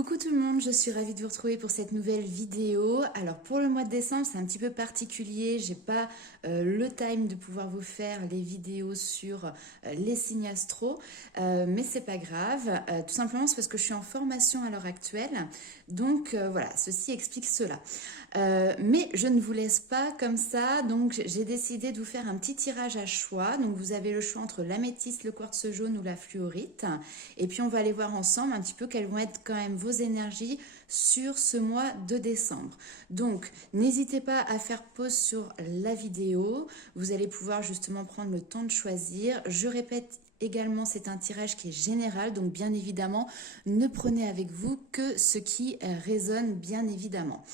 Coucou tout le monde, je suis ravie de vous retrouver pour cette nouvelle vidéo. Alors pour le mois de décembre, c'est un petit peu particulier. J'ai pas le time de pouvoir vous faire les vidéos sur les signes astro, mais c'est pas grave. Tout simplement, c'est parce que je suis en formation à l'heure actuelle. Donc voilà, ceci explique cela. Mais je ne vous laisse pas comme ça, donc j'ai décidé de vous faire un petit tirage à choix. Donc vous avez le choix entre l'améthyste, le quartz jaune ou la fluorite. Et puis on va aller voir ensemble un petit peu quelles vont être quand même vos énergies sur ce mois de décembre. Donc n'hésitez pas à faire pause sur la vidéo. Vous allez pouvoir justement prendre le temps de choisir. Je répète également, c'est un tirage qui est général, donc bien évidemment, ne prenez avec vous que ce qui résonne bien évidemment.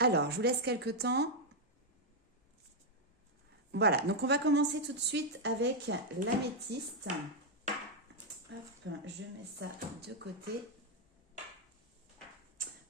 Alors, je vous laisse quelques temps. Voilà, donc on va commencer tout de suite avec l'améthyste. Hop, je mets ça de côté.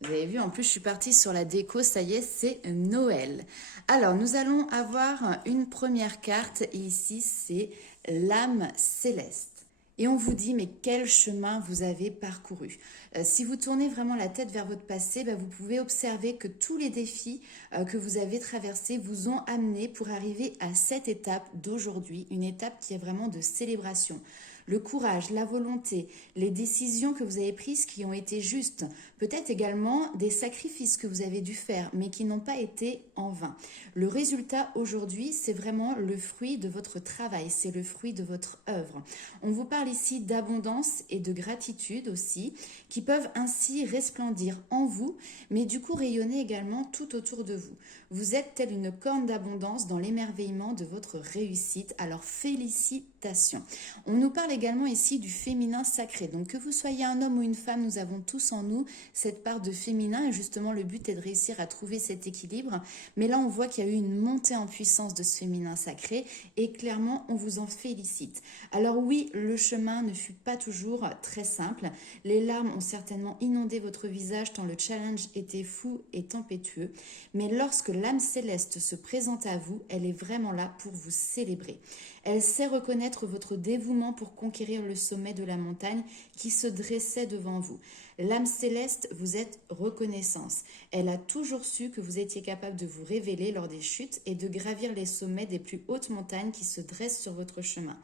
Vous avez vu, en plus, je suis partie sur la déco, ça y est, c'est Noël. Alors, nous allons avoir une première carte, et ici, c'est l'âme céleste. Et on vous dit, mais quel chemin vous avez parcouru. Si vous tournez vraiment la tête vers votre passé, vous pouvez observer que tous les défis que vous avez traversés vous ont amené pour arriver à cette étape d'aujourd'hui, une étape qui est vraiment de célébration. Le courage, la volonté, les décisions que vous avez prises qui ont été justes, peut-être également des sacrifices que vous avez dû faire, mais qui n'ont pas été en vain. Le résultat aujourd'hui, c'est vraiment le fruit de votre travail, c'est le fruit de votre œuvre. On vous parle ici d'abondance et de gratitude aussi, qui peuvent ainsi resplendir en vous, mais du coup rayonner également tout autour de vous. Vous êtes telle une corne d'abondance dans l'émerveillement de votre réussite, alors félicitations. On nous parle également ici du féminin sacré. Donc que vous soyez un homme ou une femme, nous avons tous en nous cette part de féminin et justement le but est de réussir à trouver cet équilibre. Mais là on voit qu'il y a eu une montée en puissance de ce féminin sacré et clairement on vous en félicite. Alors oui, le chemin ne fut pas toujours très simple. Les larmes ont certainement inondé votre visage tant le challenge était fou et tempétueux. Mais lorsque l'âme céleste se présente à vous, elle est vraiment là pour vous célébrer. Elle sait reconnaître votre dévouement pour conquérir le sommet de la montagne qui se dressait devant vous. L'âme céleste vous êtes reconnaissance. Elle a toujours su que vous étiez capable de vous révéler lors des chutes et de gravir les sommets des plus hautes montagnes qui se dressent sur votre chemin.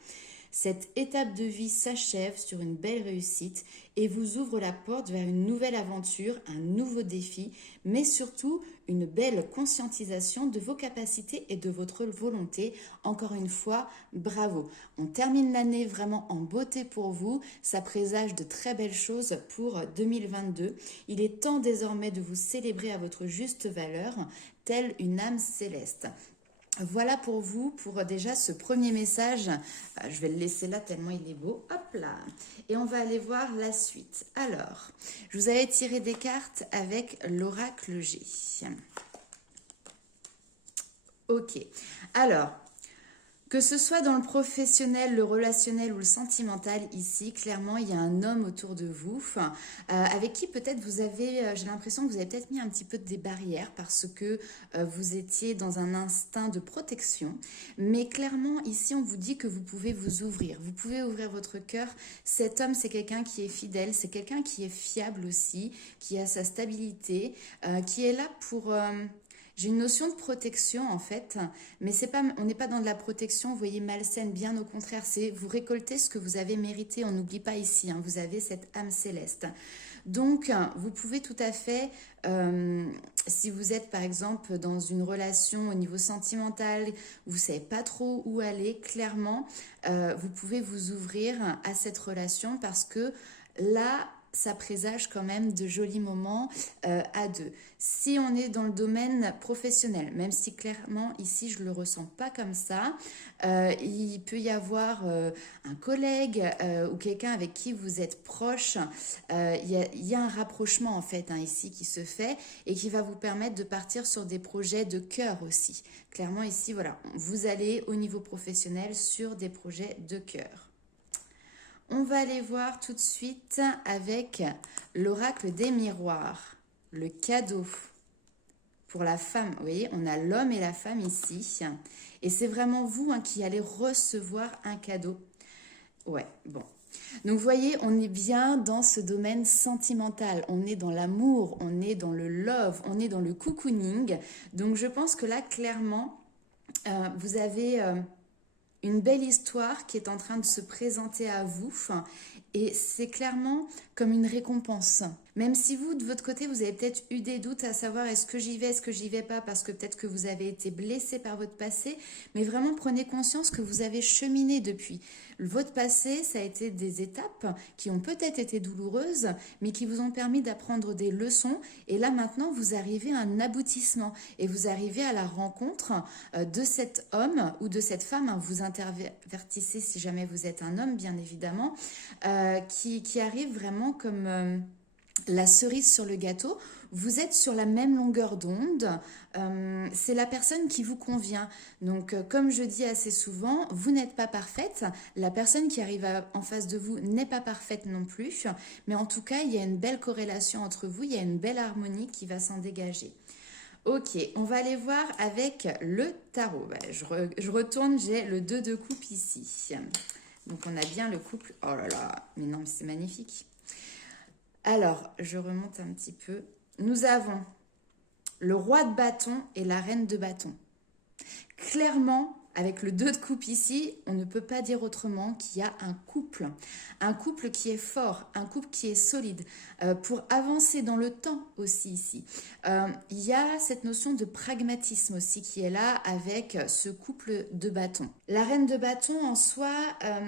Cette étape de vie s'achève sur une belle réussite et vous ouvre la porte vers une nouvelle aventure, un nouveau défi, mais surtout une belle conscientisation de vos capacités et de votre volonté. Encore une fois, bravo. On termine l'année vraiment en beauté pour vous. Ça présage de très belles choses pour 2022. Il est temps désormais de vous célébrer à votre juste valeur, telle une âme céleste. Voilà pour vous, pour déjà ce premier message. Je vais le laisser là tellement il est beau. Hop là. Et on va aller voir la suite. Alors, je vous avais tiré des cartes avec l'oracle G. Ok. Alors, que ce soit dans le professionnel, le relationnel ou le sentimental, ici, clairement, il y a un homme autour de vous avec qui peut-être vous avez, j'ai l'impression que vous avez peut-être mis un petit peu des barrières parce que vous étiez dans un instinct de protection. Mais clairement, ici, on vous dit que vous pouvez vous ouvrir. Vous pouvez ouvrir votre cœur. Cet homme, c'est quelqu'un qui est fidèle, c'est quelqu'un qui est fiable aussi, qui a sa stabilité, qui est là pour... J'ai une notion de protection en fait, mais c'est pas, on n'est pas dans de la protection, vous voyez, malsaine, bien au contraire, c'est vous récoltez ce que vous avez mérité, on n'oublie pas ici, vous avez cette âme céleste. Donc, vous pouvez tout à fait, si vous êtes par exemple dans une relation au niveau sentimental, vous ne savez pas trop où aller, clairement, vous pouvez vous ouvrir à cette relation parce que là, ça présage quand même de jolis moments à deux. Si on est dans le domaine professionnel, même si clairement ici je ne le ressens pas comme ça, il peut y avoir un collègue ou quelqu'un avec qui vous êtes proche. Il y a un rapprochement en fait ici qui se fait et qui va vous permettre de partir sur des projets de cœur aussi. Clairement ici, voilà, vous allez au niveau professionnel sur des projets de cœur. On va aller voir tout de suite avec l'oracle des miroirs, le cadeau pour la femme. Vous voyez, on a l'homme et la femme ici. Et c'est vraiment vous qui allez recevoir un cadeau. Ouais, bon. Donc vous voyez, on est bien dans ce domaine sentimental, on est dans l'amour, on est dans le love, on est dans le cocooning. Donc je pense que là, clairement, vous avez une belle histoire qui est en train de se présenter à vous. Et c'est clairement comme une récompense. Même si vous, de votre côté, vous avez peut-être eu des doutes à savoir est-ce que j'y vais, est-ce que j'y vais pas, parce que peut-être que vous avez été blessé par votre passé, mais vraiment prenez conscience que vous avez cheminé depuis. Votre passé, ça a été des étapes qui ont peut-être été douloureuses, mais qui vous ont permis d'apprendre des leçons. Et là, maintenant, vous arrivez à un aboutissement et vous arrivez à la rencontre de cet homme ou de cette femme. Vous intervertissez si jamais vous êtes un homme, bien évidemment, qui arrive vraiment comme la cerise sur le gâteau. Vous êtes sur la même longueur d'onde, c'est la personne qui vous convient. Donc comme je dis assez souvent, vous n'êtes pas parfaite, la personne qui arrive en face de vous n'est pas parfaite non plus, mais en tout cas il y a une belle corrélation entre vous, il y a une belle harmonie qui va s'en dégager. Ok, on va aller voir avec le tarot. Je retourne, j'ai le 2 de coupe ici. Donc on a bien le couple. Oh là là, mais non, mais c'est magnifique. Alors, je remonte un petit peu. Nous avons le roi de bâton et la reine de bâton. Clairement, avec le 2 de coupe ici, on ne peut pas dire autrement qu'il y a un couple qui est fort, un couple qui est solide, pour avancer dans le temps aussi ici. Il y a cette notion de pragmatisme aussi qui est là avec ce couple de bâton. La reine de bâton en soi,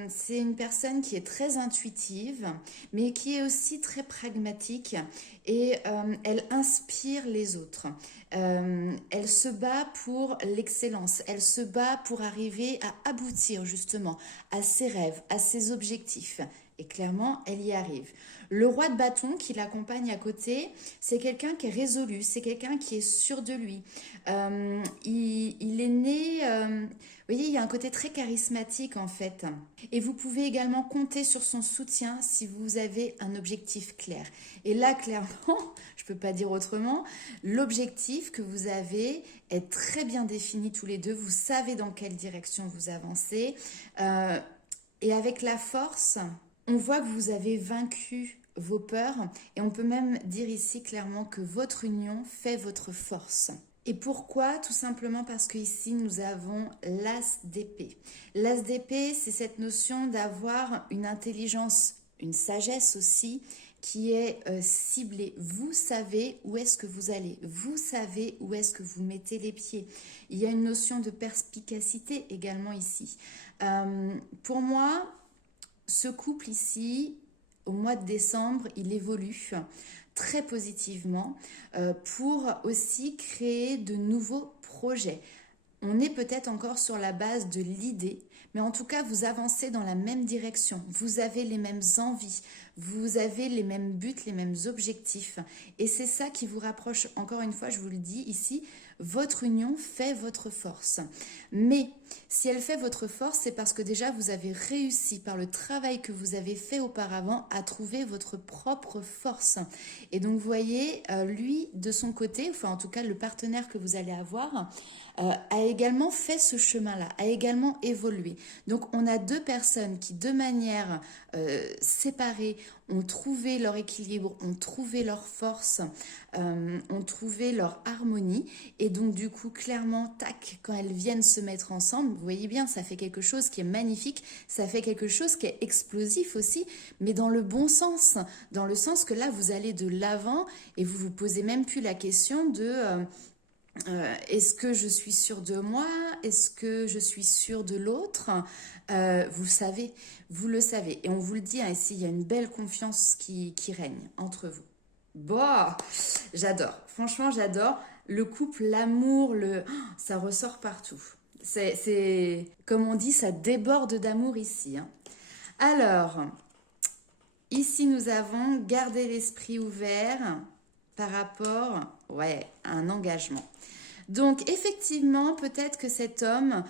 c'est une personne qui est très intuitive, mais qui est aussi très pragmatique et elle inspire les autres. Elle se bat pour l'excellence, elle se bat pour arriver à aboutir justement à ses rêves, à ses objectifs. Et clairement, elle y arrive. Le roi de bâton qui l'accompagne à côté, c'est quelqu'un qui est résolu, c'est quelqu'un qui est sûr de lui. Il est né, vous voyez, il y a un côté très charismatique en fait. Et vous pouvez également compter sur son soutien si vous avez un objectif clair. Et là, clairement, je ne peux pas dire autrement, l'objectif que vous avez est très bien défini tous les deux. Vous savez dans quelle direction vous avancez. Et avec la force, on voit que vous avez vaincu vos peurs et on peut même dire ici clairement que votre union fait votre force. Et pourquoi? Tout simplement parce qu'ici nous avons l'as d'épée. L'as d'épée, c'est cette notion d'avoir une intelligence, une sagesse aussi qui est ciblée. Vous savez où est-ce que vous allez, vous savez où est-ce que vous mettez les pieds. Il y a une notion de perspicacité également ici. Pour moi, ce couple ici, au mois de décembre, il évolue très positivement pour aussi créer de nouveaux projets. On est peut-être encore sur la base de l'idée, mais en tout cas, vous avancez dans la même direction. Vous avez les mêmes envies, vous avez les mêmes buts, les mêmes objectifs. Et c'est ça qui vous rapproche, encore une fois, je vous le dis ici, votre union fait votre force. Mais si elle fait votre force, c'est parce que déjà vous avez réussi par le travail que vous avez fait auparavant à trouver votre propre force. Et donc vous voyez, lui de son côté, enfin en tout cas le partenaire que vous allez avoir, a également fait ce chemin-là, a également évolué. Donc on a deux personnes qui de manière séparée ont trouvé leur équilibre, ont trouvé leur force, ont trouvé leur harmonie. Et donc du coup, clairement, tac, quand elles viennent se mettre ensemble, vous voyez bien, ça fait quelque chose qui est magnifique, ça fait quelque chose qui est explosif aussi, mais dans le bon sens, dans le sens que là, vous allez de l'avant et vous vous posez même plus la question de... est-ce que je suis sûre de moi? Est-ce que je suis sûre de l'autre? Vous savez, vous le savez. Et on vous le dit, hein, ici, il y a une belle confiance qui règne entre vous. Bon, j'adore. Franchement, j'adore. Le couple, l'amour, ça ressort partout. C'est, comme on dit, ça déborde d'amour ici. Hein. Alors, ici, nous avons gardé l'esprit ouvert par rapport, ouais, à un engagement. Donc effectivement, peut-être que cet homme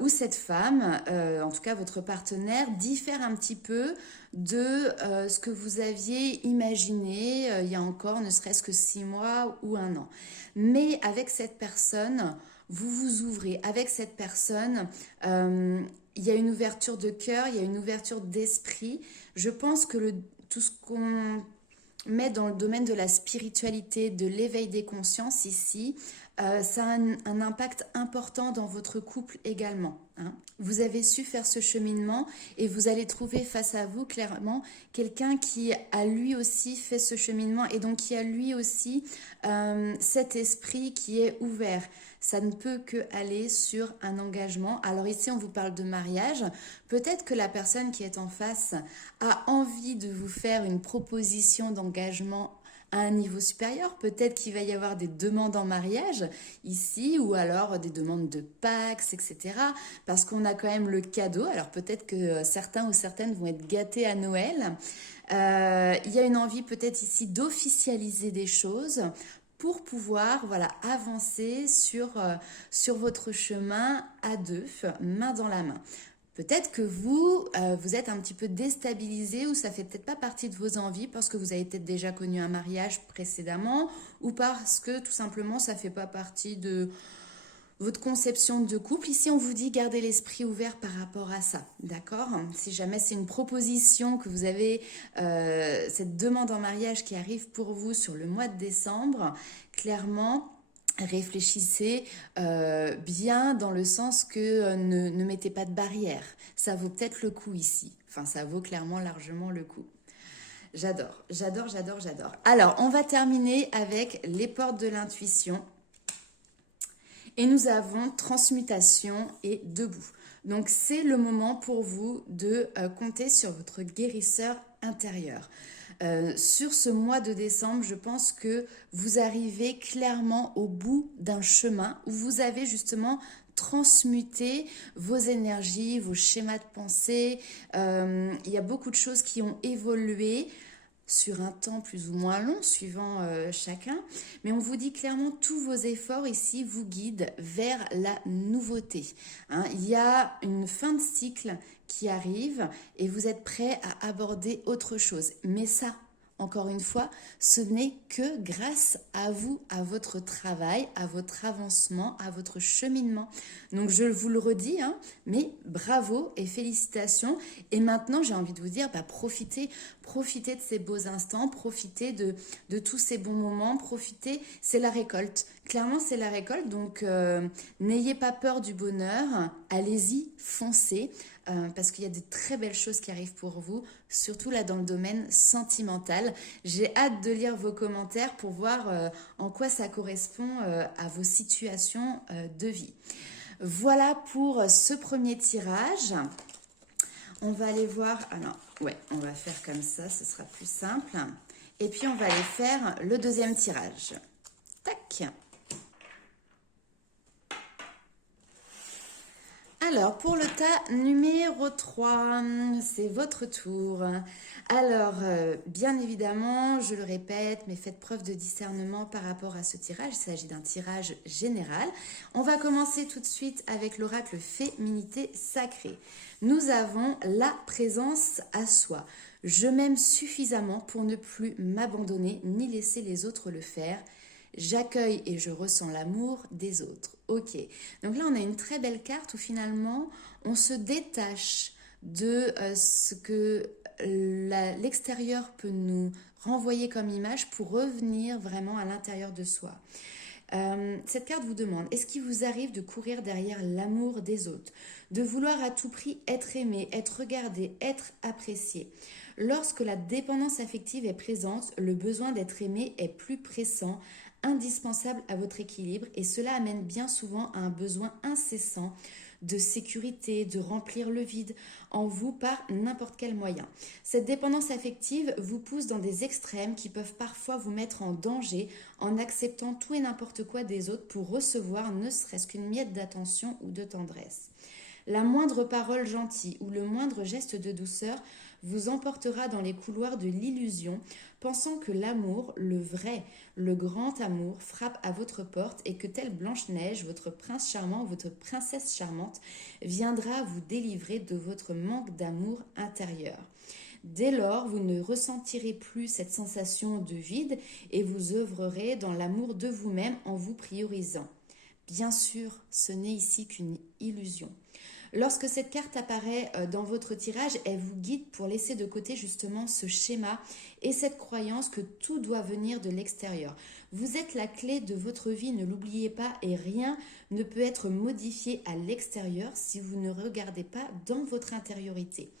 ou cette femme, en tout cas votre partenaire, diffère un petit peu de ce que vous aviez imaginé il y a encore ne serait-ce que 6 mois ou 1 an. Mais avec cette personne, vous vous ouvrez. Avec cette personne, il y a une ouverture de cœur, il y a une ouverture d'esprit. Je pense que tout ce qu'on met dans le domaine de la spiritualité, de l'éveil des consciences ici, ça a un impact important dans votre couple également, hein. Vous avez su faire ce cheminement et vous allez trouver face à vous clairement quelqu'un qui a lui aussi fait ce cheminement et donc qui a lui aussi cet esprit qui est ouvert. Ça ne peut que aller sur un engagement. Alors ici, on vous parle de mariage. Peut-être que la personne qui est en face a envie de vous faire une proposition d'engagement à un niveau supérieur. Peut-être qu'il va y avoir des demandes en mariage ici ou alors des demandes de Pax, etc. Parce qu'on a quand même le cadeau. Alors peut-être que certains ou certaines vont être gâtés à Noël. Il y a une envie peut-être ici d'officialiser des choses pour pouvoir voilà, avancer sur votre chemin à deux, main dans la main. Peut-être que vous êtes un petit peu déstabilisé ou ça fait peut-être pas partie de vos envies parce que vous avez peut-être déjà connu un mariage précédemment ou parce que tout simplement ça fait pas partie de votre conception de couple. Ici, on vous dit gardez l'esprit ouvert par rapport à ça, d'accord? Si jamais c'est une proposition que vous avez, cette demande en mariage qui arrive pour vous sur le mois de décembre, clairement, réfléchissez bien dans le sens que ne mettez pas de barrière. Ça vaut peut-être le coup ici. Enfin, ça vaut clairement largement le coup. J'adore, j'adore, j'adore, j'adore. Alors, on va terminer avec les portes de l'intuition. Et nous avons transmutation et debout. Donc c'est le moment pour vous de compter sur votre guérisseur intérieur. Sur ce mois de décembre, je pense que vous arrivez clairement au bout d'un chemin où vous avez justement transmuté vos énergies, vos schémas de pensée. Il y a beaucoup de choses qui ont évolué sur un temps plus ou moins long, suivant chacun. Mais on vous dit clairement, tous vos efforts ici vous guident vers la nouveauté, hein. Il y a une fin de cycle qui arrive et vous êtes prêt à aborder autre chose. Mais ça, encore une fois, ce n'est que grâce à vous, à votre travail, à votre avancement, à votre cheminement. Donc je vous le redis, hein, mais bravo et félicitations. Et maintenant, j'ai envie de vous dire, profitez de ces beaux instants, profitez de tous ces bons moments, profitez, c'est la récolte. Clairement, c'est la récolte, donc n'ayez pas peur du bonheur, allez-y, foncez. Parce qu'il y a de très belles choses qui arrivent pour vous, surtout là dans le domaine sentimental. J'ai hâte de lire vos commentaires pour voir en quoi ça correspond à vos situations de vie. Voilà pour ce premier tirage. On va aller voir, alors ouais, on va faire comme ça, ce sera plus simple. Et puis on va aller faire le deuxième tirage. Tac. Alors, pour le tas numéro 3, c'est votre tour. Alors, bien évidemment, je le répète, mais faites preuve de discernement par rapport à ce tirage. Il s'agit d'un tirage général. On va commencer tout de suite avec l'oracle Féminité sacrée. Nous avons la présence à soi. Je m'aime suffisamment pour ne plus m'abandonner ni laisser les autres le faire. J'accueille et je ressens l'amour des autres. Ok, donc là on a une très belle carte où finalement on se détache de ce que l'extérieur peut nous renvoyer comme image pour revenir vraiment à l'intérieur de soi. Cette carte vous demande, est-ce qu'il vous arrive de courir derrière l'amour des autres, de vouloir à tout prix être aimé, être regardé, être apprécié? Lorsque la dépendance affective est présente, le besoin d'être aimé est plus pressant, indispensable à votre équilibre, et cela amène bien souvent à un besoin incessant de sécurité, de remplir le vide en vous par n'importe quel moyen. Cette dépendance affective vous pousse dans des extrêmes qui peuvent parfois vous mettre en danger en acceptant tout et n'importe quoi des autres pour recevoir ne serait-ce qu'une miette d'attention ou de tendresse. La moindre parole gentille ou le moindre geste de douceur vous emportera dans les couloirs de l'illusion, pensant que l'amour, le vrai, le grand amour, frappe à votre porte et que tel Blanche-Neige, votre prince charmant, votre princesse charmante, viendra vous délivrer de votre manque d'amour intérieur. Dès lors, vous ne ressentirez plus cette sensation de vide et vous œuvrerez dans l'amour de vous-même en vous priorisant. Bien sûr, ce n'est ici qu'une illusion. Lorsque cette carte apparaît dans votre tirage, elle vous guide pour laisser de côté justement ce schéma et cette croyance que tout doit venir de l'extérieur. Vous êtes la clé de votre vie, ne l'oubliez pas, et rien ne peut être modifié à l'extérieur si vous ne regardez pas dans votre intériorité.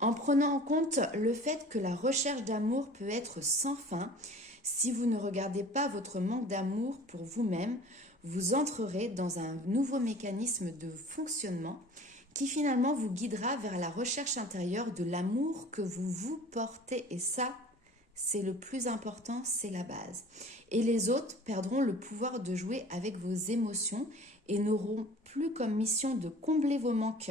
En prenant en compte le fait que la recherche d'amour peut être sans fin, si vous ne regardez pas votre manque d'amour pour vous-même, vous entrerez dans un nouveau mécanisme de fonctionnement qui finalement vous guidera vers la recherche intérieure de l'amour que vous vous portez. Et ça, c'est le plus important, c'est la base. Et les autres perdront le pouvoir de jouer avec vos émotions et n'auront plus comme mission de combler vos manques.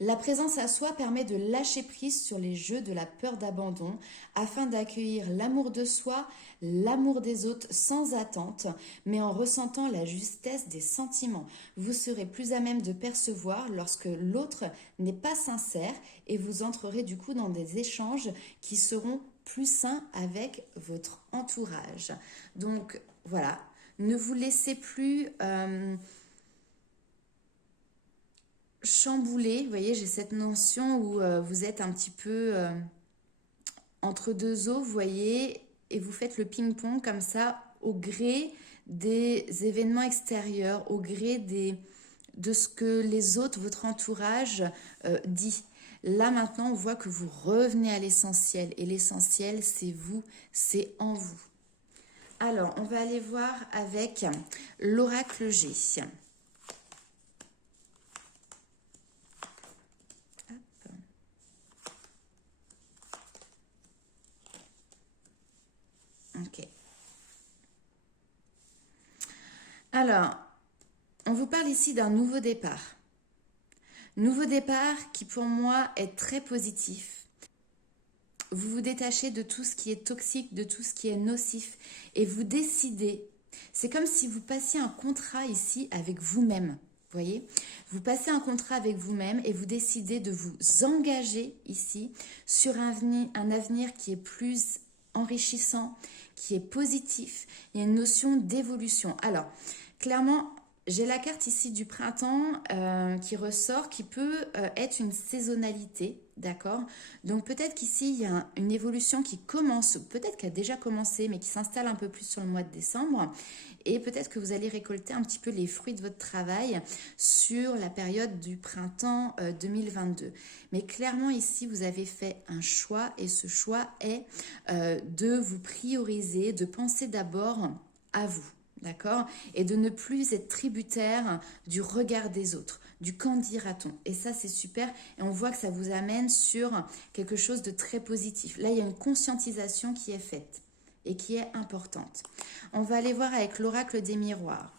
La présence à soi permet de lâcher prise sur les jeux de la peur d'abandon afin d'accueillir l'amour de soi, l'amour des autres sans attente, mais en ressentant la justesse des sentiments. Vous serez plus à même de percevoir lorsque l'autre n'est pas sincère et vous entrerez du coup dans des échanges qui seront plus sains avec votre entourage. Donc voilà, ne vous laissez plus chambouler. Vous voyez, j'ai cette notion où vous êtes un petit peu entre deux eaux, vous voyez, et vous faites le ping-pong comme ça au gré des événements extérieurs, au gré de ce que les autres, votre entourage dit. Là maintenant, on voit que vous revenez à l'essentiel et l'essentiel, c'est vous, c'est en vous. Alors, on va aller voir avec l'oracle G. Ok. Alors, on vous parle ici d'un nouveau départ. Nouveau départ qui pour moi est très positif. Vous vous détachez de tout ce qui est toxique, de tout ce qui est nocif et vous décidez. C'est comme si vous passiez un contrat ici avec vous-même. Vous voyez, vous passez un contrat avec vous-même et vous décidez de vous engager ici sur un avenir qui est plus enrichissant, qui est positif. Il y a une notion d'évolution. Alors, clairement, j'ai la carte ici du printemps qui ressort, qui peut être une saisonnalité, d'accord? Donc peut-être qu'ici, il y a une évolution qui commence, peut-être qu'elle a déjà commencé, mais qui s'installe un peu plus sur le mois de décembre. Et peut-être que vous allez récolter un petit peu les fruits de votre travail sur la période du printemps 2022. Mais clairement ici, vous avez fait un choix et ce choix est de vous prioriser, de penser d'abord à vous. D'accord? Et de ne plus être tributaire du regard des autres, du qu'en dira-t-on. Et ça, c'est super. Et on voit que ça vous amène sur quelque chose de très positif. Là, il y a une conscientisation qui est faite et qui est importante. On va aller voir avec l'oracle des miroirs.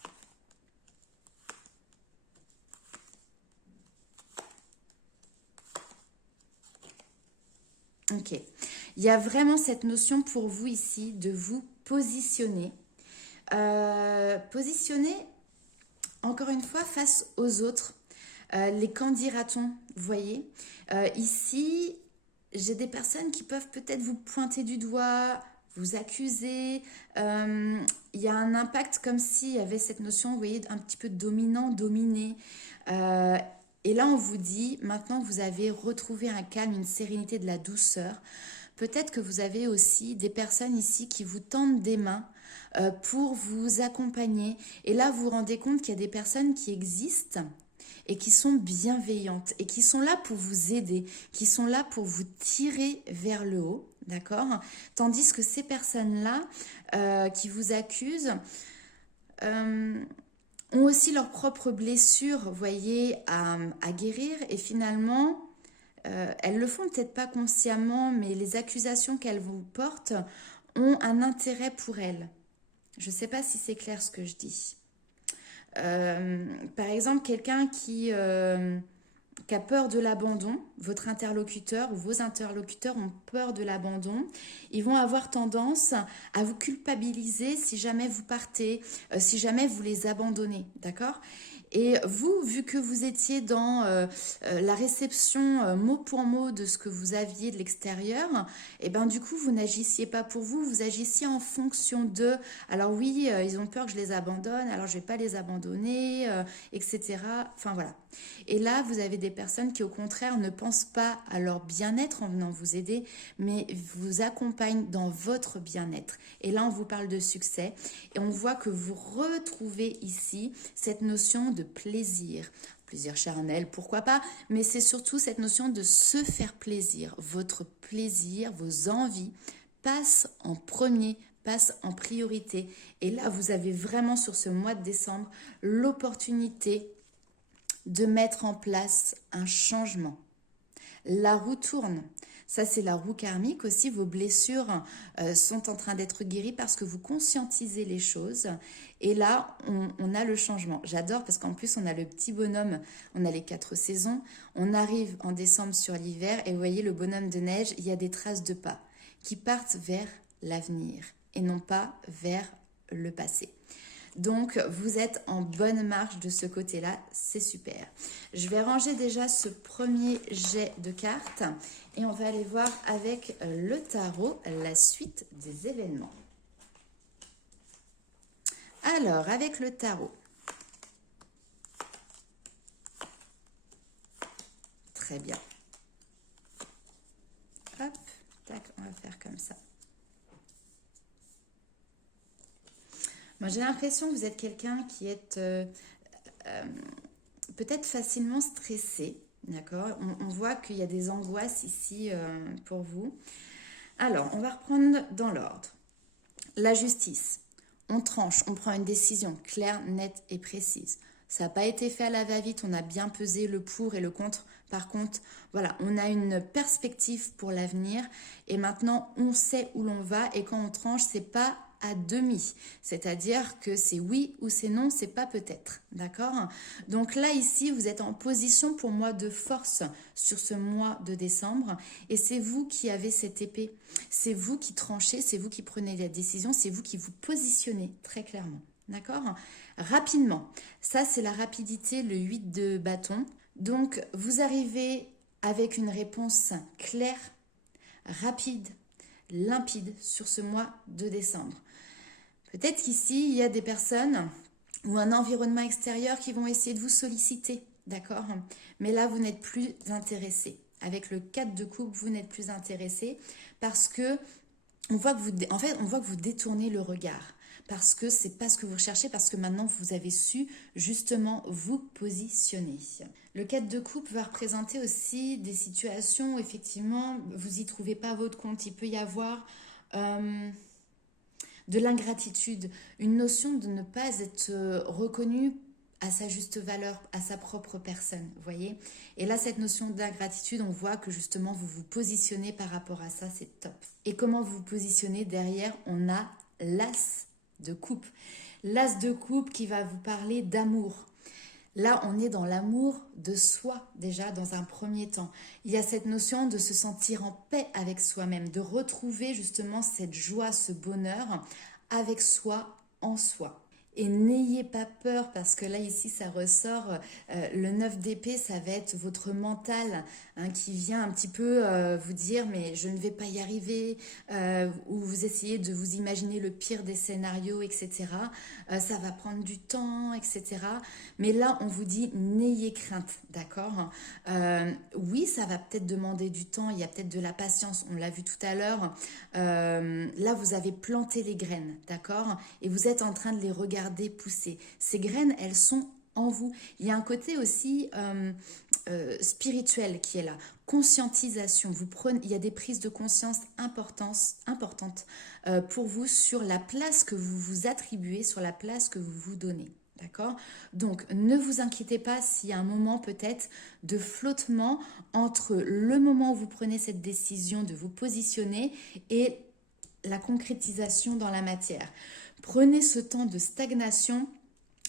Ok. Il y a vraiment cette notion pour vous ici de vous positionner. Positionner, encore une fois, face aux autres. Les qu'en dira-t-on, vous voyez. Ici, j'ai des personnes qui peuvent peut-être vous pointer du doigt, vous accuser. Il y a un impact comme s'il y avait cette notion, vous voyez, un petit peu dominant, dominé. Et là, on vous dit, maintenant que vous avez retrouvé un calme, une sérénité, de la douceur, peut-être que vous avez aussi des personnes ici qui vous tendent des mains pour vous accompagner. Et là, vous vous rendez compte qu'il y a des personnes qui existent et qui sont bienveillantes et qui sont là pour vous aider, qui sont là pour vous tirer vers le haut, d'accord? Tandis que ces personnes-là qui vous accusent ont aussi leurs propres blessures, vous voyez, à guérir et finalement... elles le font peut-être pas consciemment, mais les accusations qu'elles vous portent ont un intérêt pour elles. Je ne sais pas si c'est clair ce que je dis. Par exemple, quelqu'un qui a peur de l'abandon, votre interlocuteur ou vos interlocuteurs ont peur de l'abandon, ils vont avoir tendance à vous culpabiliser si jamais vous partez, si jamais vous les abandonnez, d'accord? Et vous, vu que vous étiez dans la réception mot pour mot de ce que vous aviez de l'extérieur, et ben du coup, vous n'agissiez pas pour vous, vous agissiez en fonction d'eux. Alors oui, ils ont peur que je les abandonne, alors je vais pas les abandonner, etc. Enfin voilà. Et là, vous avez des personnes qui, au contraire, ne pensent pas à leur bien-être en venant vous aider, mais vous accompagnent dans votre bien-être. Et là, on vous parle de succès et on voit que vous retrouvez ici cette notion de plaisir. Plaisir charnel, pourquoi pas, mais c'est surtout cette notion de se faire plaisir. Votre plaisir, vos envies passent en premier, passent en priorité. Et là, vous avez vraiment sur ce mois de décembre l'opportunité de mettre en place un changement. La roue tourne. Ça, c'est la roue karmique aussi. Vos blessures sont en train d'être guéries parce que vous conscientisez les choses. Et là, on a le changement. J'adore parce qu'en plus, on a le petit bonhomme, on a les 4 saisons. On arrive en décembre sur l'hiver et vous voyez le bonhomme de neige, il y a des traces de pas qui partent vers l'avenir et non pas vers le passé. Donc, vous êtes en bonne marche de ce côté-là, c'est super. Je vais ranger déjà ce premier jet de cartes et on va aller voir avec le tarot la suite des événements. Alors, avec le tarot. Très bien. Hop, tac, on va faire comme ça. Moi, j'ai l'impression que vous êtes quelqu'un qui est peut-être facilement stressé, d'accord? On voit qu'il y a des angoisses ici pour vous. Alors, on va reprendre dans l'ordre. La justice. On tranche, on prend une décision claire, nette et précise. Ça n'a pas été fait à la va-vite, on a bien pesé le pour et le contre. Par contre, voilà, on a une perspective pour l'avenir et maintenant on sait où l'on va et quand on tranche, c'est pas à demi. C'est-à-dire que c'est oui ou c'est non, c'est pas peut-être. D'accord? Donc là, ici, vous êtes en position pour moi de force sur ce mois de décembre et c'est vous qui avez cette épée. C'est vous qui tranchez, c'est vous qui prenez la décision, c'est vous qui vous positionnez très clairement. D'accord? Rapidement. Ça, c'est la rapidité, le 8 de bâton. Donc, vous arrivez avec une réponse claire, rapide, limpide sur ce mois de décembre. Peut-être qu'ici, il y a des personnes ou un environnement extérieur qui vont essayer de vous solliciter, d'accord? Mais là, vous n'êtes plus intéressé. Avec le 4 de coupe, vous n'êtes plus intéressé parce que on voit que vous détournez le regard. Parce que c'est pas ce que vous recherchez, parce que maintenant vous avez su justement vous positionner. Le 4 de coupe va représenter aussi des situations où effectivement vous n'y trouvez pas votre compte. Il peut y avoir de l'ingratitude, une notion de ne pas être reconnu à sa juste valeur, à sa propre personne, vous voyez. Et là, cette notion d'ingratitude, on voit que justement, vous vous positionnez par rapport à ça, c'est top. Et comment vous vous positionnez derrière, on a l'as de coupe. L'as de coupe qui va vous parler d'amour. Là, on est dans l'amour de soi, déjà, dans un premier temps. Il y a cette notion de se sentir en paix avec soi-même, de retrouver justement cette joie, ce bonheur avec soi, en soi. Et n'ayez pas peur parce que là ici ça ressort, le 9 d'épée ça va être votre mental qui vient un petit peu vous dire mais je ne vais pas y arriver, ou vous essayez de vous imaginer le pire des scénarios, etc. Ça va prendre du temps, etc. Mais là on vous dit n'ayez crainte, d'accord. Oui ça va peut-être demander du temps, il y a peut-être de la patience, on l'a vu tout à l'heure. Là vous avez planté les graines, d'accord, et vous êtes en train de les regarder pousser. Ces graines, elles sont en vous. Il y a un côté aussi spirituel qui est là. Conscientisation. Il y a des prises de conscience importantes pour vous sur la place que vous vous attribuez, sur la place que vous vous donnez. D'accord? Donc, ne vous inquiétez pas s'il y a un moment peut-être de flottement entre le moment où vous prenez cette décision de vous positionner et la concrétisation dans la matière. Prenez ce temps de stagnation,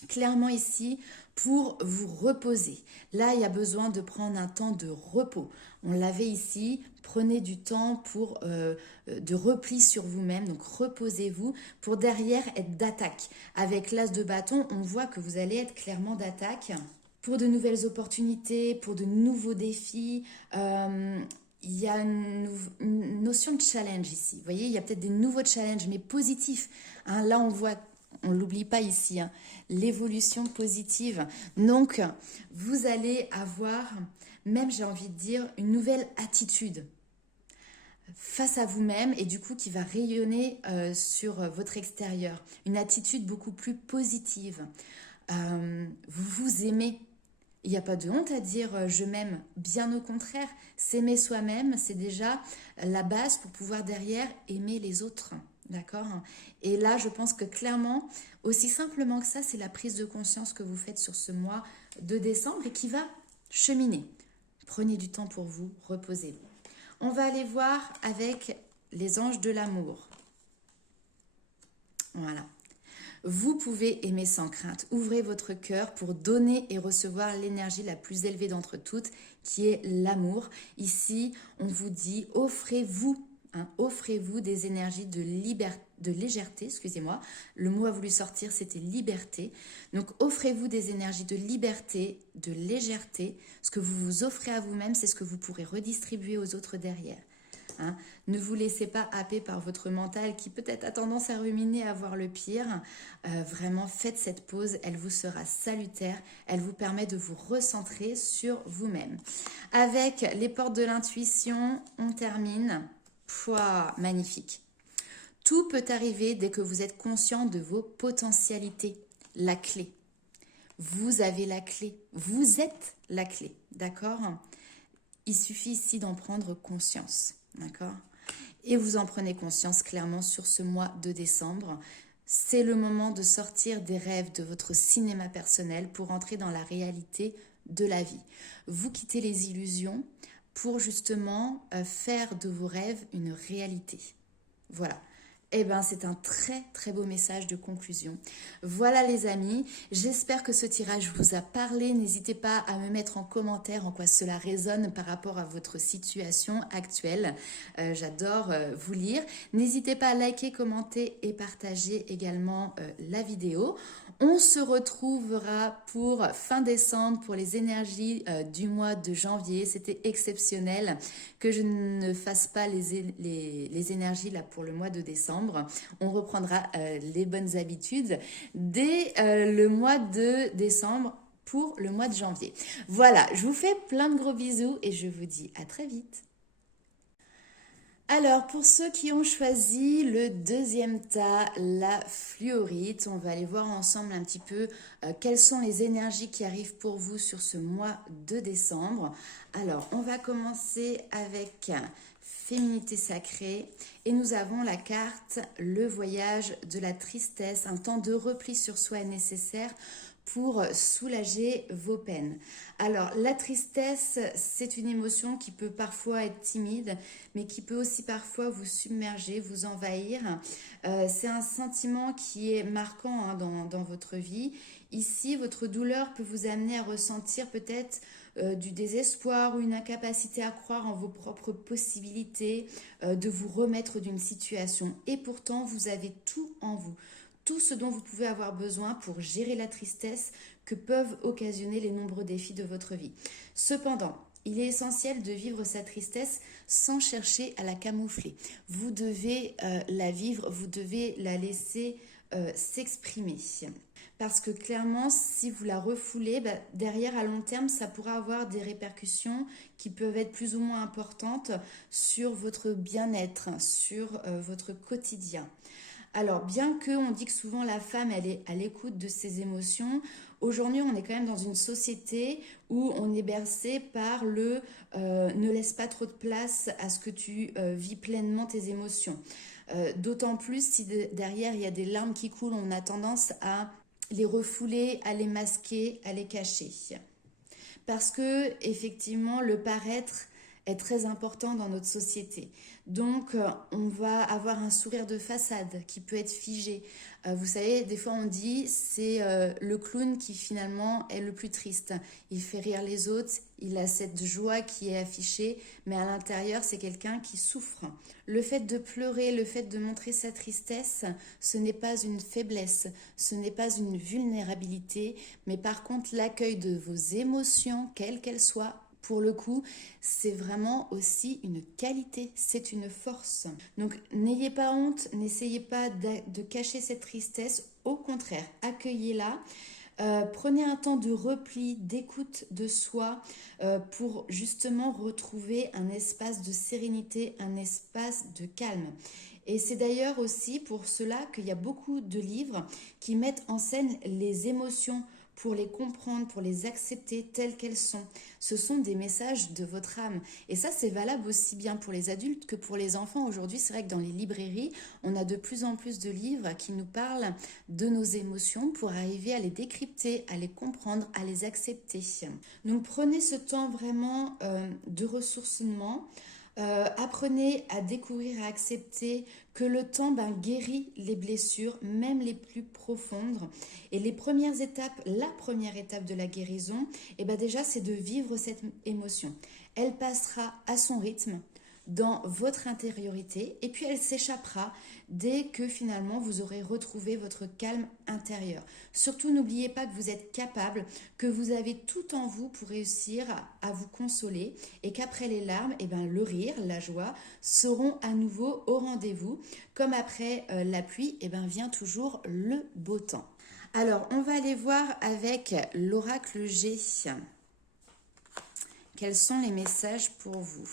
clairement ici, pour vous reposer. Là, il y a besoin de prendre un temps de repos. On l'avait ici, prenez du temps de repli sur vous-même, donc reposez-vous pour derrière être d'attaque. Avec l'as de bâton, on voit que vous allez être clairement d'attaque pour de nouvelles opportunités, pour de nouveaux défis. Il y a une notion de challenge ici. Vous voyez, il y a peut-être des nouveaux challenges, mais positifs. Hein, là, on voit, on ne l'oublie pas ici, hein, l'évolution positive. Donc, vous allez avoir, même j'ai envie de dire, une nouvelle attitude face à vous-même et du coup qui va rayonner sur votre extérieur. Une attitude beaucoup plus positive. Vous vous aimez. Il n'y a pas de honte à dire je m'aime, bien au contraire. S'aimer soi-même, c'est déjà la base pour pouvoir derrière aimer les autres. D'accord? Et là, je pense que clairement, aussi simplement que ça, c'est la prise de conscience que vous faites sur ce mois de décembre et qui va cheminer. Prenez du temps pour vous, reposez-vous. On va aller voir avec les anges de l'amour. Voilà. Vous pouvez aimer sans crainte. Ouvrez votre cœur pour donner et recevoir l'énergie la plus élevée d'entre toutes, qui est l'amour. Ici, on vous dit, offrez-vous, hein, offrez-vous des énergies de légèreté, excusez-moi. Le mot a voulu sortir, c'était liberté. Donc, offrez-vous des énergies de liberté, de légèreté. Ce que vous vous offrez à vous-même, c'est ce que vous pourrez redistribuer aux autres derrière. Hein. Ne vous laissez pas happer par votre mental qui peut-être a tendance à ruminer, à voir le pire. Vraiment, faites cette pause, elle vous sera salutaire. Elle vous permet de vous recentrer sur vous-même. Avec les portes de l'intuition, on termine. Pouah, magnifique. Tout peut arriver dès que vous êtes conscient de vos potentialités. La clé. Vous avez la clé. Vous êtes la clé. D'accord ? Il suffit ici d'en prendre conscience. D'accord? Et vous en prenez conscience clairement sur ce mois de décembre. C'est le moment de sortir des rêves de votre cinéma personnel pour entrer dans la réalité de la vie. Vous quittez les illusions pour justement faire de vos rêves une réalité. Voilà. Eh bien, c'est un très très beau message de conclusion. Voilà les amis, j'espère que ce tirage vous a parlé. N'hésitez pas à me mettre en commentaire en quoi cela résonne par rapport à votre situation actuelle. J'adore vous lire. N'hésitez pas à liker, commenter et partager également la vidéo. On se retrouvera pour fin décembre pour les énergies du mois de janvier. C'était exceptionnel que je ne fasse pas les énergies là pour le mois de décembre. On reprendra les bonnes habitudes dès le mois de décembre pour le mois de janvier. Voilà, je vous fais plein de gros bisous et je vous dis à très vite. Alors, pour ceux qui ont choisi le deuxième tas, la fluorite, on va aller voir ensemble un petit peu quelles sont les énergies qui arrivent pour vous sur ce mois de décembre. Alors, on va commencer avec Féminité sacrée et nous avons la carte Le voyage de la tristesse. Un temps de repli sur soi est nécessaire pour soulager vos peines. Alors, la tristesse, c'est une émotion qui peut parfois être timide, mais qui peut aussi parfois vous submerger, vous envahir. C'est un sentiment qui est marquant hein, dans votre vie. Ici, votre douleur peut vous amener à ressentir peut-être du désespoir ou une incapacité à croire en vos propres possibilités, de vous remettre d'une situation. Et pourtant, vous avez tout en vous. Tout ce dont vous pouvez avoir besoin pour gérer la tristesse que peuvent occasionner les nombreux défis de votre vie. Cependant, il est essentiel de vivre sa tristesse sans chercher à la camoufler. Vous devez la vivre, vous devez la laisser s'exprimer. Parce que clairement, si vous la refoulez, derrière à long terme, ça pourra avoir des répercussions qui peuvent être plus ou moins importantes sur votre bien-être, sur votre quotidien. Alors, bien qu'on dit que souvent la femme, elle est à l'écoute de ses émotions, aujourd'hui, on est quand même dans une société où on est bercé par le ne laisse pas trop de place à ce que tu vis pleinement tes émotions. D'autant plus si derrière, il y a des larmes qui coulent, on a tendance à les refouler, à les masquer, à les cacher. Parce que, effectivement, le paraître est très important dans notre société. Donc, on va avoir un sourire de façade qui peut être figé. Vous savez, des fois on dit c'est le clown qui finalement est le plus triste. Il fait rire les autres, il a cette joie qui est affichée, mais à l'intérieur c'est quelqu'un qui souffre. Le fait de pleurer, le fait de montrer sa tristesse, ce n'est pas une faiblesse, ce n'est pas une vulnérabilité, mais par contre l'accueil de vos émotions, quelles qu'elles soient, pour le coup, c'est vraiment aussi une qualité, c'est une force. Donc n'ayez pas honte, n'essayez pas de cacher cette tristesse, au contraire, accueillez-la. Prenez un temps de repli, d'écoute de soi pour justement retrouver un espace de sérénité, un espace de calme. Et c'est d'ailleurs aussi pour cela qu'il y a beaucoup de livres qui mettent en scène les émotions pour les comprendre, pour les accepter telles qu'elles sont. Ce sont des messages de votre âme. Et ça, c'est valable aussi bien pour les adultes que pour les enfants. Aujourd'hui, c'est vrai que dans les librairies, on a de plus en plus de livres qui nous parlent de nos émotions pour arriver à les décrypter, à les comprendre, à les accepter. Donc prenez ce temps vraiment de ressourcement. Apprenez à découvrir, à accepter que le temps guérit les blessures, même les plus profondes. Et les premières étapes, la première étape de la guérison, déjà c'est de vivre cette émotion. Elle passera à son rythme dans votre intériorité et puis elle s'échappera dès que finalement vous aurez retrouvé votre calme intérieur. Surtout n'oubliez pas que vous êtes capable, que vous avez tout en vous pour réussir à vous consoler et qu'après les larmes, le rire, la joie seront à nouveau au rendez-vous. Comme après la pluie, vient toujours le beau temps. Alors on va aller voir avec l'oracle G. Quels sont les messages pour vous ?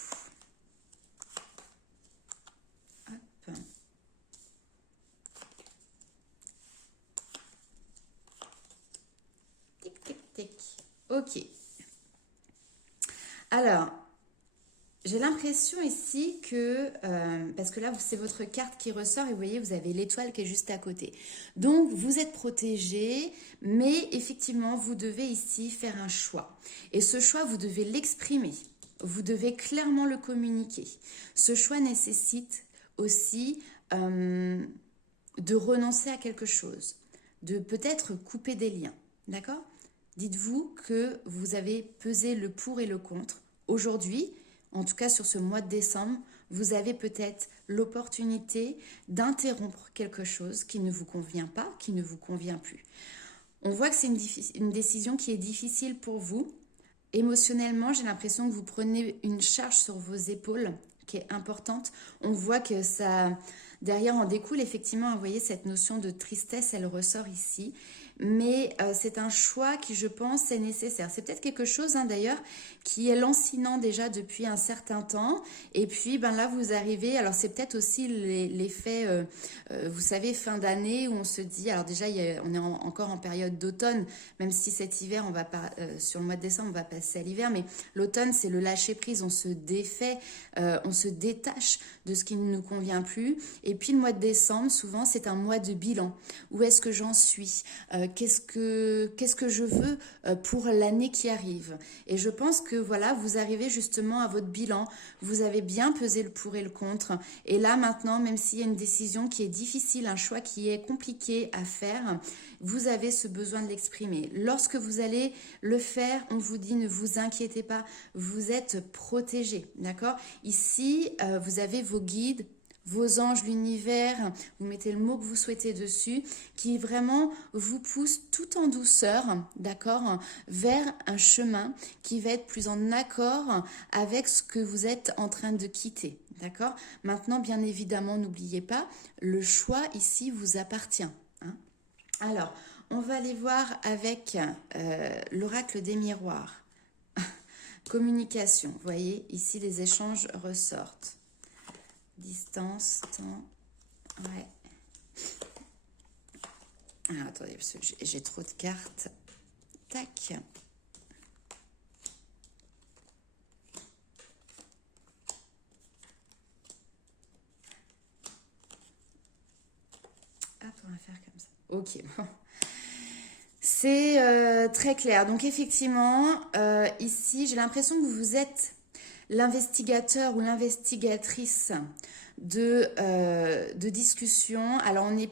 Ok. Alors, j'ai l'impression ici que, parce que là, c'est votre carte qui ressort et vous voyez, vous avez l'étoile qui est juste à côté. Donc, vous êtes protégé, mais effectivement, vous devez ici faire un choix. Et ce choix, vous devez l'exprimer. Vous devez clairement le communiquer. Ce choix nécessite aussi de renoncer à quelque chose, de peut-être couper des liens. D'accord ? Dites-vous que vous avez pesé le pour et le contre. Aujourd'hui, en tout cas sur ce mois de décembre, vous avez peut-être l'opportunité d'interrompre quelque chose qui ne vous convient pas, qui ne vous convient plus. On voit que c'est une décision qui est difficile pour vous. Émotionnellement, j'ai l'impression que vous prenez une charge sur vos épaules qui est importante. On voit que ça, derrière en découle effectivement, vous voyez, cette notion de tristesse, elle ressort ici. Mais c'est un choix qui, je pense, est nécessaire. C'est peut-être quelque chose, d'ailleurs, qui est lancinant déjà depuis un certain temps. Et puis, là, vous arrivez... Alors, c'est peut-être aussi l'effet, vous savez, fin d'année, où on se dit... Alors déjà, on est encore en période d'automne, même si cet hiver, on va pas... sur le mois de décembre, on va passer à l'hiver. Mais l'automne, c'est le lâcher-prise. On se défait, on se détache de ce qui ne nous convient plus. Et puis, le mois de décembre, souvent, c'est un mois de bilan. Où est-ce que j'en suis ? Qu'est-ce que je veux pour l'année qui arrive. Et je pense que voilà, vous arrivez justement à votre bilan, vous avez bien pesé le pour et le contre. Et là maintenant, même s'il y a une décision qui est difficile, un choix qui est compliqué à faire, vous avez ce besoin de l'exprimer. Lorsque vous allez le faire, on vous dit ne vous inquiétez pas, vous êtes protégé, d'accord ? Ici, vous avez vos guides, vos anges, l'univers, vous mettez le mot que vous souhaitez dessus, qui vraiment vous pousse tout en douceur, d'accord, vers un chemin qui va être plus en accord avec ce que vous êtes en train de quitter, d'accord. Maintenant, bien évidemment, n'oubliez pas, le choix ici vous appartient. Alors, on va aller voir avec l'oracle des miroirs. Communication, vous voyez, ici les échanges ressortent. Distance, temps, ouais. Alors, attendez, parce que j'ai trop de cartes. Tac. Hop, on va faire comme ça. Ok, bon. C'est très clair. Donc, effectivement, ici, j'ai l'impression que vous êtes l'investigateur ou l'investigatrice de discussion. Alors on est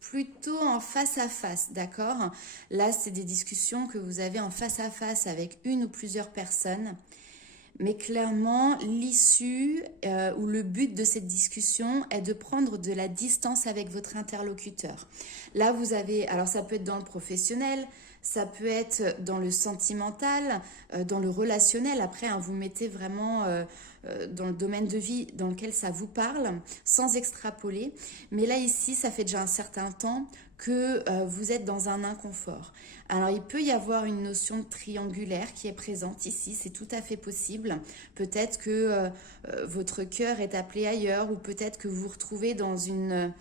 plutôt en face à face, d'accord? Là, c'est des discussions que vous avez en face à face avec une ou plusieurs personnes. Mais clairement, l'issue ou le but de cette discussion est de prendre de la distance avec votre interlocuteur. Là, vous avez, alors ça peut être dans le professionnel, ça peut être dans le sentimental, dans le relationnel. Après, hein, vous mettez vraiment dans le domaine de vie dans lequel ça vous parle, sans extrapoler. Mais là, ici, ça fait déjà un certain temps que vous êtes dans un inconfort. Alors, il peut y avoir une notion triangulaire qui est présente ici, c'est tout à fait possible. Peut-être que votre cœur est appelé ailleurs, ou peut-être que vous vous retrouvez dans une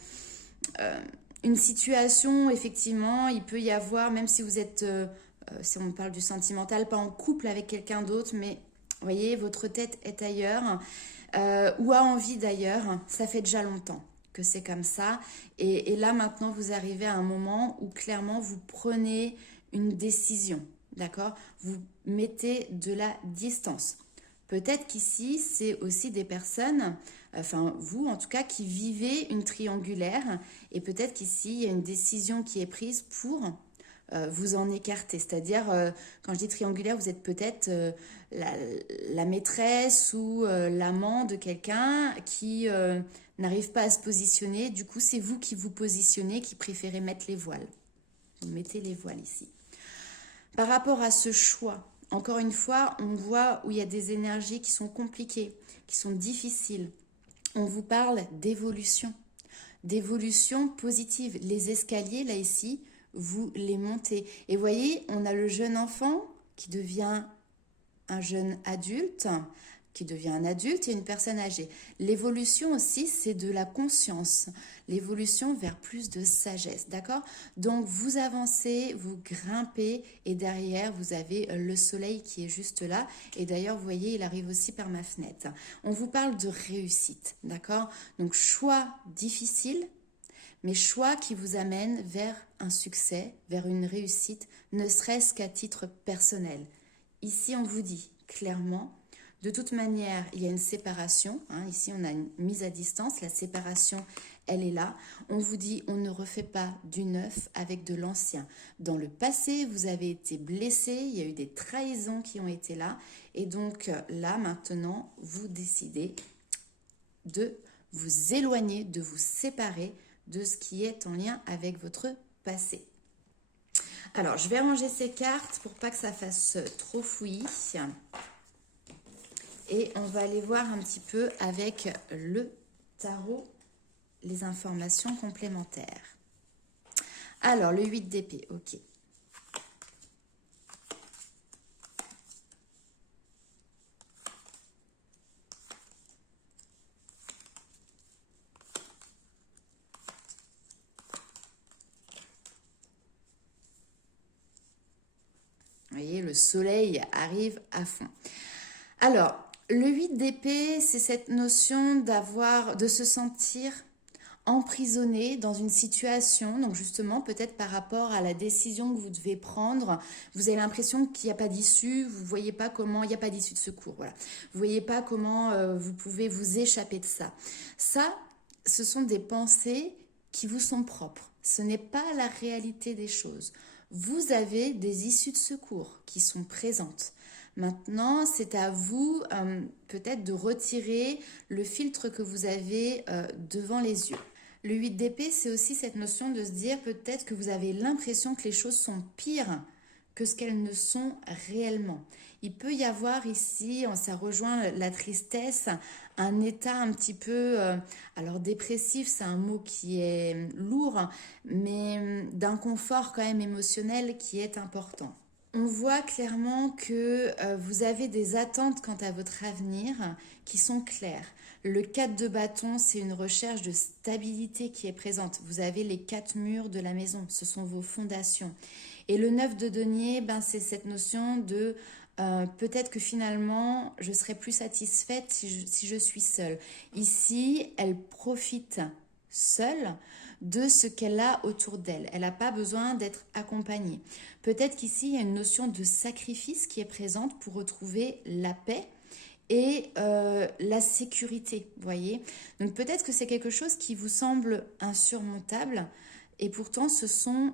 situation, effectivement, il peut y avoir, même si vous êtes, si on parle du sentimental, pas en couple avec quelqu'un d'autre, mais vous voyez, votre tête est ailleurs, ou a envie d'ailleurs, ça fait déjà longtemps que c'est comme ça. Et là, maintenant, vous arrivez à un moment où clairement, vous prenez une décision, d'accord? Vous mettez de la distance. Peut-être qu'ici, c'est aussi des personnes, enfin vous en tout cas, qui vivez une triangulaire. Et peut-être qu'ici, il y a une décision qui est prise pour vous en écarter. C'est-à-dire, quand je dis triangulaire, vous êtes peut-être la maîtresse ou l'amant de quelqu'un qui n'arrive pas à se positionner. Du coup, c'est vous qui vous positionnez, qui préférez mettre les voiles. Vous mettez les voiles ici. Par rapport à ce choix, encore une fois, on voit où il y a des énergies qui sont compliquées, qui sont difficiles. On vous parle d'évolution positive. Les escaliers, là ici, vous les montez. Et voyez, on a le jeune enfant qui devient un jeune adulte, qui devient un adulte et une personne âgée. L'évolution aussi, c'est de la conscience, l'évolution vers plus de sagesse, d'accord? Donc vous avancez, vous grimpez et derrière vous avez le soleil qui est juste là. Et d'ailleurs, vous voyez, il arrive aussi par ma fenêtre. On vous parle de réussite, d'accord? Donc choix difficile, mais choix qui vous amène vers un succès, vers une réussite, ne serait-ce qu'à titre personnel. Ici, on vous dit clairement, de toute manière, il y a une séparation. Hein, ici, on a une mise à distance. La séparation, elle est là. On vous dit, on ne refait pas du neuf avec de l'ancien. Dans le passé, vous avez été blessé. Il y a eu des trahisons qui ont été là. Et donc là, maintenant, vous décidez de vous éloigner, de vous séparer de ce qui est en lien avec votre passé. Alors, je vais ranger ces cartes pour pas que ça fasse trop fouillis. Et on va aller voir un petit peu avec le tarot les informations complémentaires. Alors, le 8 d'épée, ok. Vous voyez, le soleil arrive à fond. Alors, le 8 d'épée, c'est cette notion de se sentir emprisonné dans une situation, donc justement peut-être par rapport à la décision que vous devez prendre, vous avez l'impression qu'il n'y a pas d'issue, vous ne voyez pas comment, il n'y a pas d'issue de secours, voilà. Vous ne voyez pas comment vous pouvez vous échapper de ça. Ça, ce sont des pensées qui vous sont propres, ce n'est pas la réalité des choses. Vous avez des issues de secours qui sont présentes. Maintenant, c'est à vous peut-être de retirer le filtre que vous avez devant les yeux. Le 8 d'épée, c'est aussi cette notion de se dire peut-être que vous avez l'impression que les choses sont pires que ce qu'elles ne sont réellement. Il peut y avoir ici, ça rejoint la tristesse, un état un petit peu, alors dépressif, c'est un mot qui est lourd, mais d'inconfort quand même émotionnel qui est important. On voit clairement que vous avez des attentes quant à votre avenir qui sont claires. Le 4 de bâton, c'est une recherche de stabilité qui est présente. Vous avez les 4 murs de la maison, ce sont vos fondations. Et le 9 de denier, c'est cette notion de peut-être que finalement, je serai plus satisfaite si je suis seule. Ici, elle profite seule de ce qu'elle a autour d'elle. Elle n'a pas besoin d'être accompagnée. Peut-être qu'ici, il y a une notion de sacrifice qui est présente pour retrouver la paix et la sécurité, vous voyez. Donc peut-être que c'est quelque chose qui vous semble insurmontable et pourtant ce sont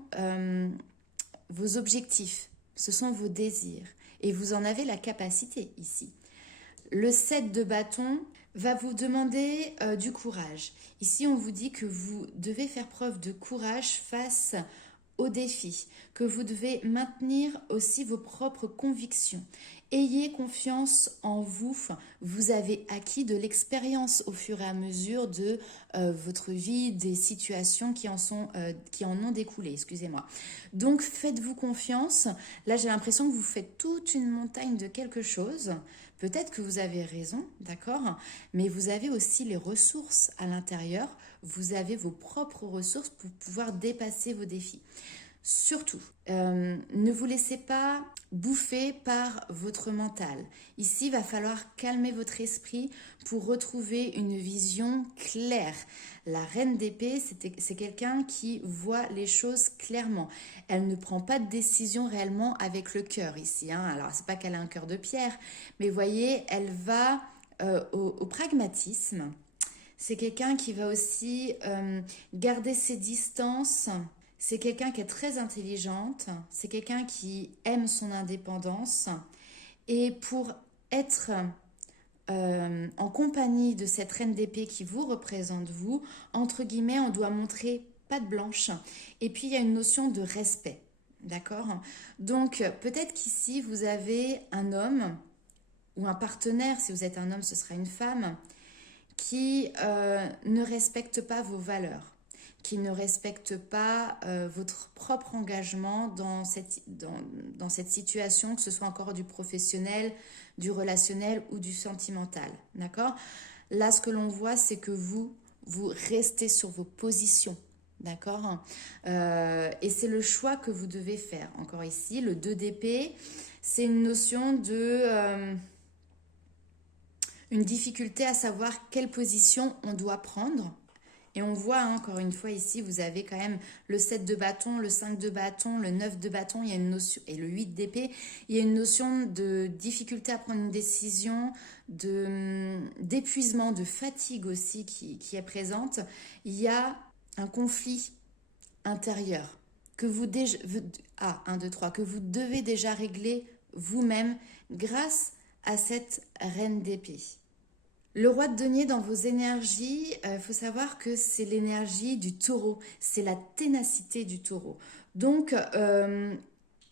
vos objectifs, ce sont vos désirs et vous en avez la capacité ici. Le 7 de bâton va vous demander du courage. Ici, on vous dit que vous devez faire preuve de courage face aux défis, que vous devez maintenir aussi vos propres convictions. Ayez confiance en vous. Vous avez acquis de l'expérience au fur et à mesure de votre vie, des situations qui en ont découlé, excusez-moi. Donc faites-vous confiance. Là, j'ai l'impression que vous faites toute une montagne de quelque chose. Peut-être que vous avez raison, d'accord, mais vous avez aussi les ressources à l'intérieur. Vous avez vos propres ressources pour pouvoir dépasser vos défis. Surtout, ne vous laissez pas bouffer par votre mental. Ici, il va falloir calmer votre esprit pour retrouver une vision claire. La reine d'épée, c'est quelqu'un qui voit les choses clairement. Elle ne prend pas de décision réellement avec le cœur ici. Alors, c'est pas qu'elle a un cœur de pierre, mais voyez, elle va au pragmatisme. C'est quelqu'un qui va aussi garder ses distances. C'est quelqu'un qui est très intelligente, c'est quelqu'un qui aime son indépendance. Et pour être en compagnie de cette reine d'épée qui vous représente, vous, entre guillemets, on doit montrer patte blanche. Et puis, il y a une notion de respect, d'accord? Donc, peut-être qu'ici, vous avez un homme ou un partenaire, si vous êtes un homme, ce sera une femme, qui ne respecte pas vos valeurs, qui ne respecte pas votre propre engagement dans cette situation, que ce soit encore du professionnel, du relationnel ou du sentimental. D'accord? Là, ce que l'on voit, c'est que vous restez sur vos positions. D'accord? Et c'est le choix que vous devez faire. Encore ici, le 2 d'épée, c'est une notion de... une difficulté à savoir quelle position on doit prendre. Et on voit, encore une fois, ici, vous avez quand même le 7 de bâton, le 5 de bâton, le 9 de bâton, il y a une notion, et le 8 d'épée, il y a une notion de difficulté à prendre une décision, d'épuisement, de fatigue aussi qui est présente. Il y a un conflit intérieur que vous que vous devez déjà régler vous-même grâce à cette reine d'épée. Le roi de denier dans vos énergies, faut savoir que c'est l'énergie du taureau, c'est la ténacité du taureau. Donc,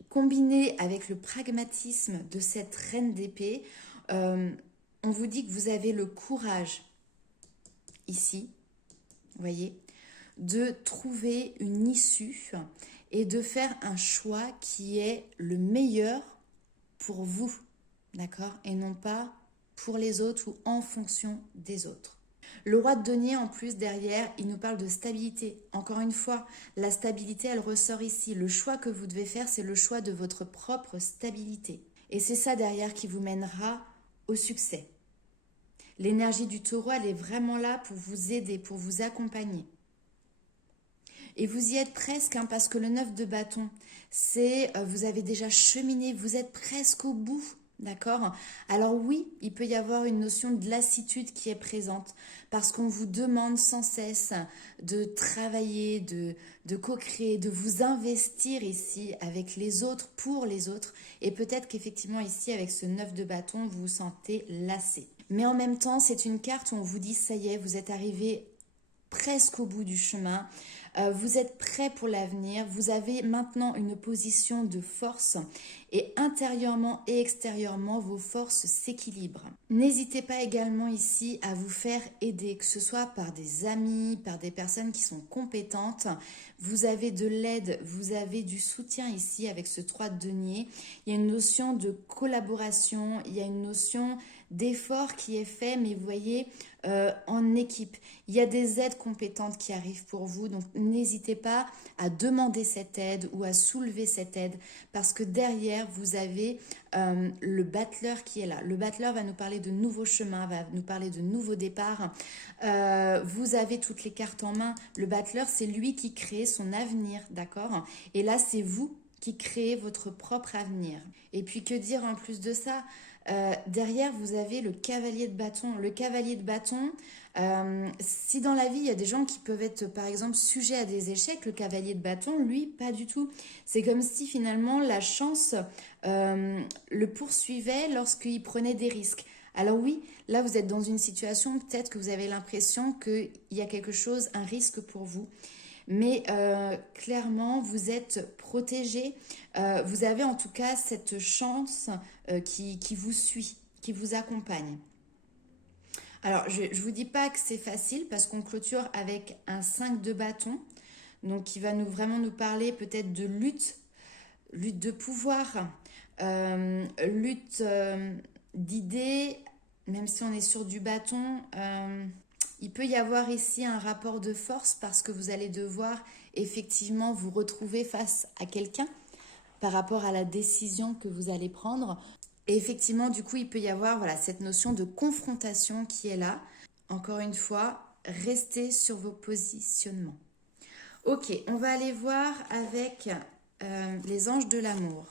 combiné avec le pragmatisme de cette reine d'épée, on vous dit que vous avez le courage, ici, vous voyez, de trouver une issue et de faire un choix qui est le meilleur pour vous, d'accord? Et non pas pour les autres ou en fonction des autres. Le roi de denier, en plus, derrière, il nous parle de stabilité. Encore une fois, la stabilité, elle ressort ici. Le choix que vous devez faire, c'est le choix de votre propre stabilité. Et c'est ça derrière qui vous mènera au succès. L'énergie du taureau, elle est vraiment là pour vous aider, pour vous accompagner. Et vous y êtes presque, parce que le 9 de bâton, c'est vous avez déjà cheminé, vous êtes presque au bout. D'accord? Alors oui, il peut y avoir une notion de lassitude qui est présente parce qu'on vous demande sans cesse de travailler, de co-créer, de vous investir ici avec les autres, pour les autres. Et peut-être qu'effectivement ici, avec ce 9 de bâton, vous vous sentez lassé. Mais en même temps, c'est une carte où on vous dit, ça y est, vous êtes arrivé presque au bout du chemin. Vous êtes prêt pour l'avenir, vous avez maintenant une position de force et intérieurement et extérieurement, vos forces s'équilibrent. N'hésitez pas également ici à vous faire aider, que ce soit par des amis, par des personnes qui sont compétentes. Vous avez de l'aide, vous avez du soutien ici avec ce 3 de denier. Il y a une notion de collaboration, il y a une notion d'effort qui est fait, mais vous voyez, en équipe. Il y a des aides compétentes qui arrivent pour vous, donc n'hésitez pas à demander cette aide ou à soulever cette aide parce que derrière, vous avez le battleur qui est là. Le battleur va nous parler de nouveaux chemins, va nous parler de nouveaux départs. Vous avez toutes les cartes en main. Le battleur, c'est lui qui crée son avenir, d'accord? Et là, c'est vous qui créez votre propre avenir. Et puis, que dire en plus de ça? Derrière, vous avez le cavalier de bâton. Le cavalier de bâton, si dans la vie, il y a des gens qui peuvent être, par exemple, sujets à des échecs, le cavalier de bâton, lui, pas du tout. C'est comme si finalement la chance le poursuivait lorsqu'il prenait des risques. Alors oui, là, vous êtes dans une situation, peut-être que vous avez l'impression qu'il y a quelque chose, un risque pour vous. Mais clairement, vous êtes protégé. Vous avez en tout cas cette chance qui vous suit, qui vous accompagne. Alors, je ne vous dis pas que c'est facile parce qu'on clôture avec un 5 de bâton. Donc, qui va vraiment nous parler peut-être de lutte, lutte de pouvoir, lutte d'idées, même si on est sur du bâton. Il peut y avoir ici un rapport de force parce que vous allez devoir effectivement vous retrouver face à quelqu'un par rapport à la décision que vous allez prendre. Et effectivement, du coup, il peut y avoir voilà, cette notion de confrontation qui est là. Encore une fois, restez sur vos positionnements. Ok, on va aller voir avec les anges de l'amour.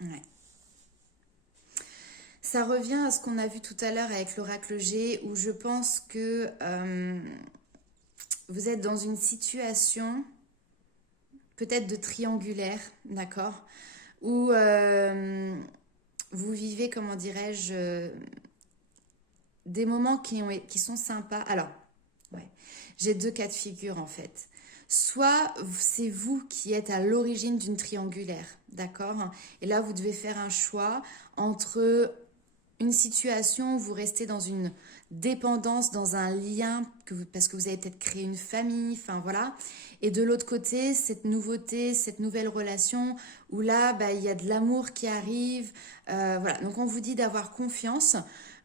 Ouais. Ça revient à ce qu'on a vu tout à l'heure avec l'oracle G, où je pense que vous êtes dans une situation peut-être de triangulaire, d'accord, où vous vivez, comment dirais-je, des moments qui sont sympas. Alors, ouais, j'ai deux cas de figure en fait. Soit c'est vous qui êtes à l'origine d'une triangulaire, d'accord? Et là, vous devez faire un choix entre une situation où vous restez dans une dépendance, dans un lien, parce que vous avez peut-être créé une famille, enfin voilà. Et de l'autre côté, cette nouveauté, cette nouvelle relation, où là, bah, il y a de l'amour qui arrive. Voilà, donc on vous dit d'avoir confiance.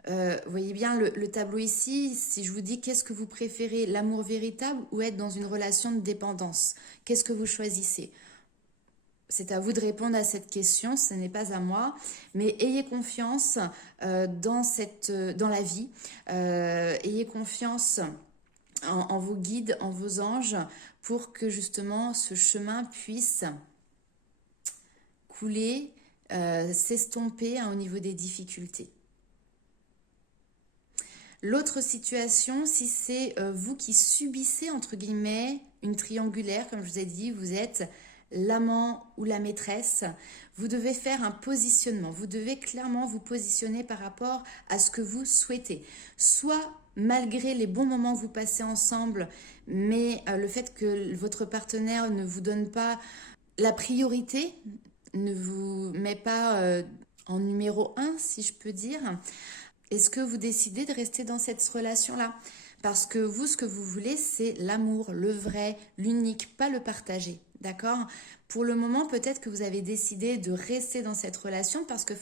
Vous voyez bien le tableau ici, si je vous dis qu'est-ce que vous préférez, l'amour véritable ou être dans une relation de dépendance? Qu'est-ce que vous choisissez? C'est à vous de répondre à cette question, ce n'est pas à moi, mais ayez confiance dans la vie, ayez confiance en vos guides, en vos anges, pour que justement ce chemin puisse couler, s'estomper au niveau des difficultés. L'autre situation, si c'est vous qui subissez, entre guillemets, une triangulaire, comme je vous ai dit, vous êtes l'amant ou la maîtresse, vous devez faire un positionnement. Vous devez clairement vous positionner par rapport à ce que vous souhaitez. Soit malgré les bons moments que vous passez ensemble, mais le fait que votre partenaire ne vous donne pas la priorité, ne vous met pas en numéro un, si je peux dire. Est-ce que vous décidez de rester dans cette relation-là? Parce que vous, ce que vous voulez, c'est l'amour, le vrai, l'unique, pas le partager. D'accord? Pour le moment, peut-être que vous avez décidé de rester dans cette relation parce que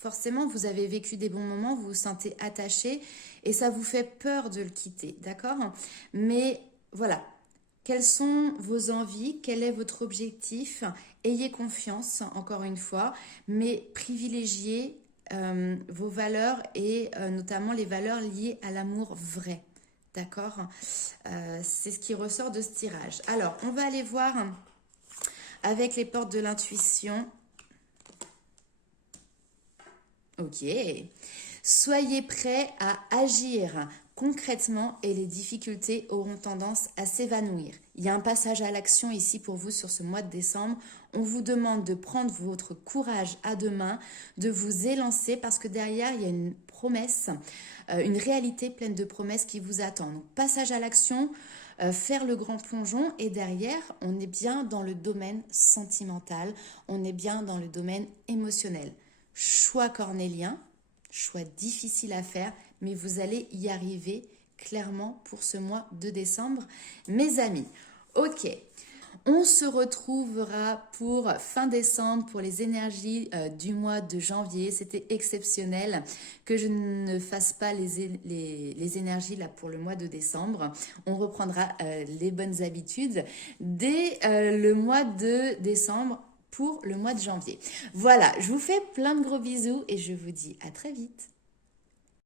forcément, vous avez vécu des bons moments, vous vous sentez attaché et ça vous fait peur de le quitter. D'accord? Mais voilà. Quelles sont vos envies? Quel est votre objectif? Ayez confiance, encore une fois, mais privilégiez vos valeurs et notamment les valeurs liées à l'amour vrai. D'accord? C'est ce qui ressort de ce tirage. Alors, on va aller voir avec les portes de l'intuition. Ok. Soyez prêts à agir concrètement et les difficultés auront tendance à s'évanouir. Il y a un passage à l'action ici pour vous sur ce mois de décembre. On vous demande de prendre votre courage à deux mains, de vous élancer parce que derrière, il y a une promesse, une réalité pleine de promesses qui vous attend. Donc, passage à l'action, faire le grand plongeon et derrière, on est bien dans le domaine sentimental, on est bien dans le domaine émotionnel. Choix cornélien, choix difficile à faire, mais vous allez y arriver clairement pour ce mois de décembre, mes amis. Ok, on se retrouvera pour fin décembre pour les énergies du mois de janvier. C'était exceptionnel que je ne fasse pas les énergies là pour le mois de décembre. On reprendra les bonnes habitudes dès le mois de décembre pour le mois de janvier. Voilà, je vous fais plein de gros bisous et je vous dis à très vite.